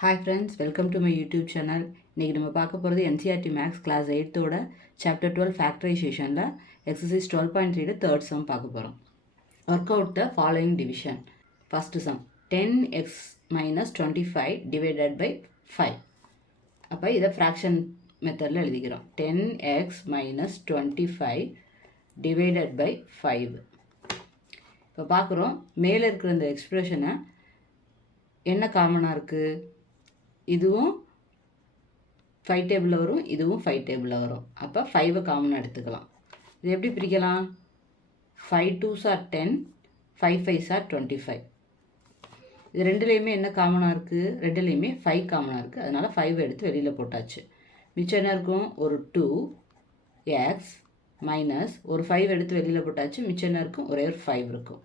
Hi friends, welcome to my YouTube channel. இன்றைக்கி நம்ம பார்க்க போகிறது NCERT maths class 8th chapter 12 ஃபேக்டரைசேஷனில் எக்ஸசைஸ் 12.3 தேர்ட் சம் பார்க்க போகிறோம். Work out the following division. First sum 10x minus 25 divided by 5. அப்போ இதை ஃப்ராக்ஷன் மெத்தடில் எழுதிக்கிறோம். 10x minus 25 divided by 5. இப்போ பார்க்குறோம், மேலே இருக்கிற இந்த எக்ஸ்ப்ரெஷனை என்ன காமனாக இருக்குது? இதுவும் 5 டேபிளில் வரும், இதுவும் 5 டேபிளில் வரும். அப்போ 5 காமனாக எடுத்துக்கலாம். இது எப்படி பிரிக்கலாம்? 5 2s are 10, 5 5s are 25. இது ரெண்டுலேயுமே என்ன காமனாக இருக்குது? ரெண்டுலேயுமே 5 காமனாக இருக்குது. அதனால் 5 எடுத்து வெளியில் போட்டாச்சு. மிச்சம் என்ன இருக்கும்? ஒரு 2x மைனஸ் ஒரு 5 எடுத்து வெளியில் போட்டாச்சு. மிச்சம் என்ன இருக்கும்? ஒரே ஒரு 5 இருக்கும்.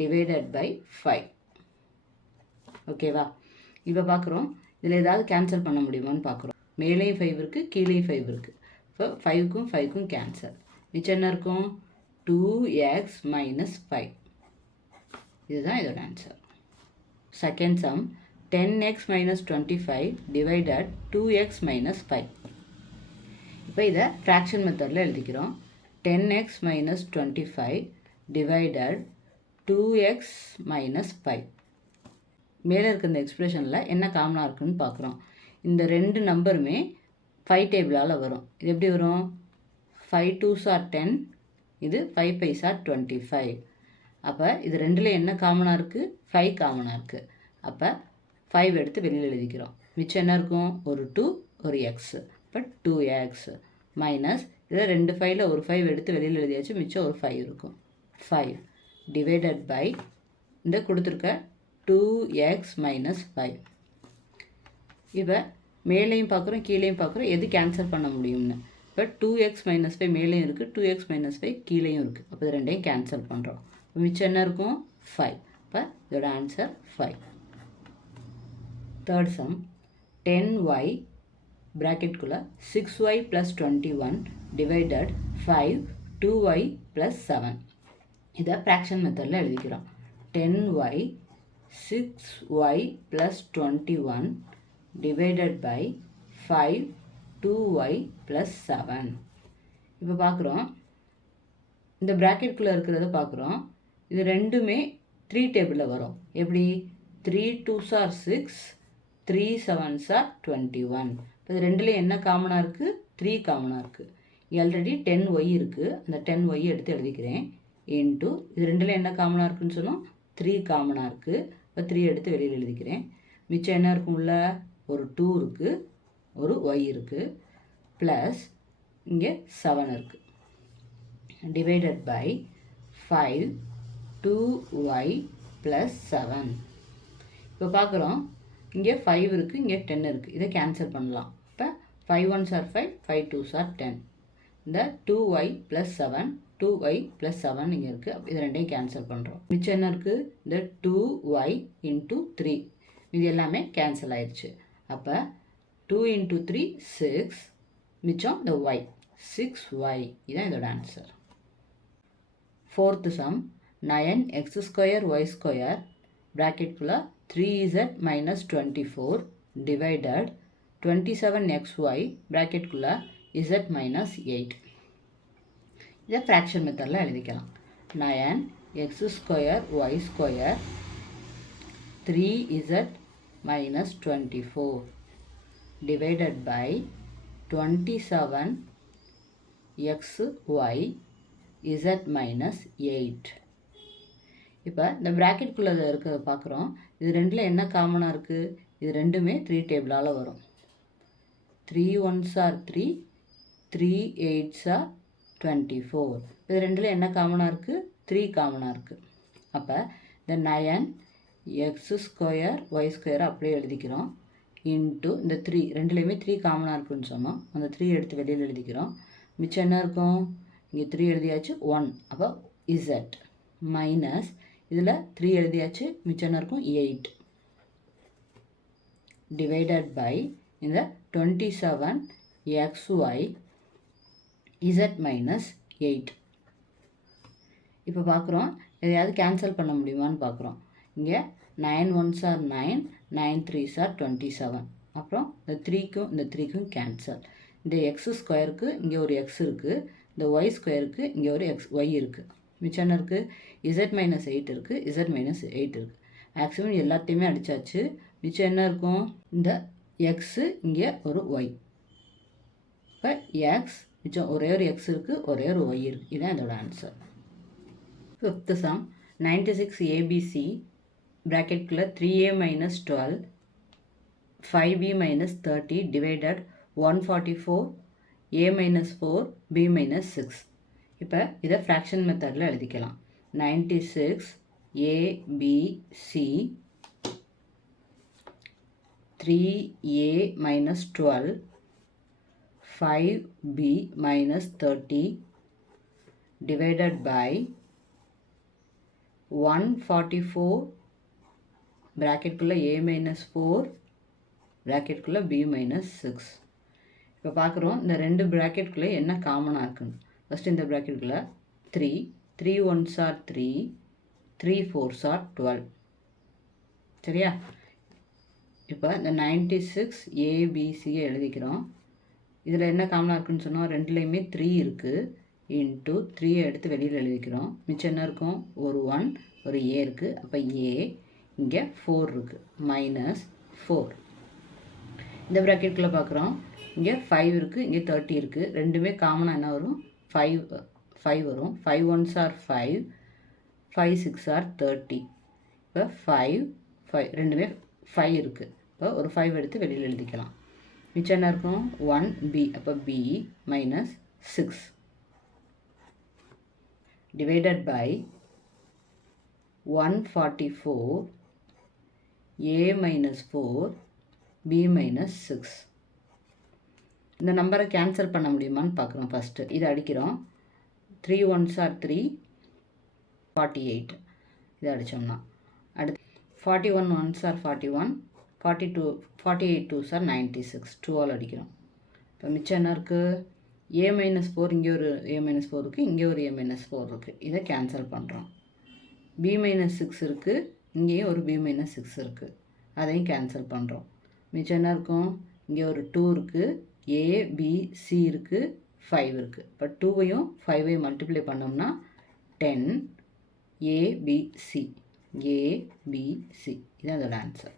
Divided by 5. ஓகேவா? இப்போ பார்க்குறோம், இதில் ஏதாவது கேன்சல் பண்ண முடியுமான்னு பார்க்குறோம். மேலேயும் 5 இருக்குது, கீழேயும் 5 இருக்குது. இப்போ 5க்கும் 5க்கும் கேன்சல். மிச்சம் என்ன இருக்கும்? 2x minus 5. இதுதான் இதோட answer. Second sum 10x minus 25 divided 2x minus 5. இப்போ இதை ஃப்ராக்ஷன் மெத்தடில் எழுதிக்கிறோம். 10x minus 25 divided 2x minus 5. மேலே இருக்க இந்த எக்ஸ்ப்ரெஷனில் என்ன காமனாக இருக்குன்னு பார்க்குறோம். இந்த ரெண்டு நம்பருமே 5 டேபிளால் வரும். இது எப்படி வரும்? 5 2s are 10, இது 5 5s are 25. அப்போ இது ரெண்டில் என்ன காமனாக இருக்குது? 5 காமனாக இருக்குது. அப்போ 5 எடுத்து வெளியில் எழுதிக்கிறோம். மிச்சம் என்ன இருக்கும்? ஒரு 2 ஒரு எக்ஸ். இப்போ 2x மைனஸ் இதில் 2 5ல் ஒரு 5 எடுத்து வெளியில் எழுதியாச்சு. மிச்சம் ஒரு 5 இருக்கும். 5 டிவைடட் பை இந்த கொடுத்துருக்க 2x மைனஸ் 5. இப்போ மேலேயும் பார்க்குறோம், கீழேயும் பார்க்குறோம், எது கேன்சல் பண்ண முடியும்னு. இப்போ 2x மைனஸ் 5 மேலேயும் இருக்குது, 2x மைனஸ் 5 கீழேயும் இருக்குது. அப்போ இது ரெண்டையும் கேன்சல் பண்ணுறோம். இப்போ மிச்சம் என்ன இருக்கும்? 5. இப்போ இதோட answer 5. Third sum 10y ப்ராக்கெட்குள்ளே 6y plus 21 divided 5 2y plus 7. இதை ஃப்ராக்ஷன் மெத்தடில் எழுதிக்கிறோம். 10y 6y plus 21 divided by 5 2y plus 7. இப்போ பார்க்குறோம், இந்த ப்ராக்கெட்குள்ளே இருக்கிறத பார்க்குறோம். இது ரெண்டுமே 3 டேபிளில் வரும். எப்படி? 3 2s are 6, 3 7s are 21. இப்போ இது ரெண்டுலேயும் என்ன காமனாக இருக்குது? 3 காமனாக இருக்குது. ஆல்ரெடி 10y இருக்குது, அந்த 10y எடுத்து எழுதிக்கிறேன். இன்ட்டு இது ரெண்டுலேயும் என்ன காமனாக இருக்குதுன்னு சொன்னோம்? 3 காமனாக இருக்குது. இப்போ 3 எடுத்து வெளியில் எழுதிக்கிறேன். மிச்சம் என்ன இருக்கும்? உள்ள ஒரு 2 இருக்குது, ஒரு y இருக்குது, ப்ளஸ் இங்கே 7 இருக்குது. Divided by 5 2y plus 7. இப்போ பார்க்குறோம், இங்கே 5 இருக்குது, இங்கே 10 இருக்குது. இதை கேன்சல் பண்ணலாம். இப்போ 5 1s are 5, 5 2s are 10. இந்த 2y ப்ளஸ் 7, 2y ப்ளஸ் 7 இங்கே இருக்குது. இது ரெண்டையும் கேன்சல் பண்ணுறோம். மிச்சம் என்ன இருக்குது? இந்த 2y இன்ட்டு 3. இது எல்லாமே கேன்சல் ஆயிடுச்சு. அப்போ 2 இன்ட்டு 3 6. மிச்சம் இந்த y 6y. இதுதான் இதோட answer. Fourth sum 9x square y square ப்ராக்கெட்குள்ளே 3z மைனஸ் 24 டிவைடட் 27xy ப்ராக்கெட்குள்ளே z மைனஸ் 8. இதை ஃப்ராக்ஷன் மெத்தடில் எழுதிக்கலாம். 9x square y square 3z minus 24 divided by 27xy z minus 8. இப்போ இந்த ப்ராக்கெட்குள்ளே இருக்கிறத பார்க்குறோம். இது ரெண்டில் என்ன காமனாக இருக்குது? இது ரெண்டுமே 3 டேபிளால் வரும். 3 1s are 3, 3 8s are 24. இது ரெண்டில் என்ன காமனாக இருக்குது? 3 காமனாக இருக்குது. அப்போ இந்த 9x ஸ்கொயர் ஒய் ஸ்கொயரை அப்படியே எழுதிக்கிறோம். இன்ட்டு இந்த 3 ரெண்டுலேயுமே 3 காமனாக இருக்குன்னு சொன்னோம். அந்த 3 எடுத்து வெளியில் எழுதிக்கிறோம். மிச்சம் என்ன இருக்கும்? இங்கே 3 எழுதியாச்சு 1. அப்போ z மைனஸ் இதில் 3 எழுதியாச்சு. மிச்சம் என்ன இருக்கும்? 8 டிவைடட் பை இந்த 27xy z மைனஸ் 8. இப்போ பார்க்குறோம், எதையாவது கேன்சல் பண்ண முடியுமான்னு பார்க்குறோம். இங்கே 9 1s are 9, 9 3s are 27. அப்புறம் இந்த 3க்கும் இந்த 3க்கும் கேன்சல். இந்த எக்ஸ் ஸ்கொயருக்கு இங்கே ஒரு எக்ஸ் இருக்குது, இந்த ஒய் ஸ்கொயருக்கு இங்கே ஒரு ஒய் இருக்குது. மிச்சம் என்ன இருக்குது? இசட் மைனஸ் 8 இருக்குது, இசட் மைனஸ் 8 இருக்குது. மேக்ஸிமம் எல்லாத்தையுமே அடித்தாச்சு. மிச்சம் என்ன இருக்கும்? இந்த எக்ஸு, இங்கே ஒரு ஒய். இப்போ எக்ஸ் மிச்சம் ஒரே ஒரு எக்ஸ் இருக்குது, ஒரே ஒரு ஒய் இருக்குது. இதுதான் இதோட answer. 5th sum 96 ABC bracketக்குள்ள 3A minus 12 5B minus 30 divided 144 A minus 4 B minus 6. இப்போ இதை ஃப்ராக்ஷன் மெத்தடில் எழுதிக்கலாம். 96 ABC 3A minus 12 5B minus 30 divided by 144 bracketக்குள்ள A minus 4 bracketக்குள்ள B minus 6. இப்போ பார்க்குறோம் இந்த ரெண்டு bracketக்குள்ள என்ன காமனாக இருக்குன்னு. ஃபஸ்ட்டு இந்த bracketக்குள்ள 3 3 1s are 3 3 4s are 12. சரியா? இப்போ இந்த 96 ABCயை எழுதிக்கிறோம். இதில் என்ன காமனாக இருக்குன்னு சொன்னோம்? ரெண்டுலேயுமே 3 இருக்குது. இன்ட்டு 3 எடுத்து வெளியில் எழுதிக்கிறோம். மிச்சம் என்ன இருக்கும்? ஒரு 1 ஒரு ஏ இருக்குது. அப்போ ஏ இங்கே 4 இருக்குது, மைனஸ் 4. இந்த ப்ராக்கெட்டுக்குள்ளே பார்க்குறோம், இங்கே 5 இருக்குது, இங்கே 30 இருக்குது. ரெண்டுமே காமனாக என்ன வரும்? 5 வரும். 5 1s are 5 5 6 are 30. இப்போ 5 ரெண்டுமே 5 இருக்குது. இப்போ ஒரு 5 எடுத்து வெளியில் எழுதிக்கலாம். மிச்சம் என்ன இருக்கும்? 1B. அப்போ B minus 6 divided by 144 A minus 4 B minus 6. இந்த நம்பரை கேன்சல் பண்ண முடியுமான்னு பார்க்குறோம். ஃபஸ்ட்டு இதை அடிக்கிறோம். 3 1s are 3 48. இதை அடித்தோம்னா அடுத்து 41 1s are 41 48 2s are 96. 2ஆல் அடிக்கிறோம். இப்போ மிச்சம் என்ன இருக்குது? A minus 4 இங்கே ஒரு A minus 4 இருக்குது, இங்கே ஒரு A minus 4 இருக்குது. இதை கேன்சல் பண்ணுறோம். B minus 6 இருக்குது, இங்கேயும் ஒரு B minus 6 இருக்குது. அதையும் கேன்சல் பண்ணுறோம். மிச்சம் என்ன இருக்கும்? இங்கே ஒரு 2 இருக்குது, A B C இருக்குது, 5 இருக்குது. இப்போ 2வையும் 5வையும் மல்டிப்ளை பண்ணோம்னா 10 ABC. ABC இதான் அதோட ஆன்சர்.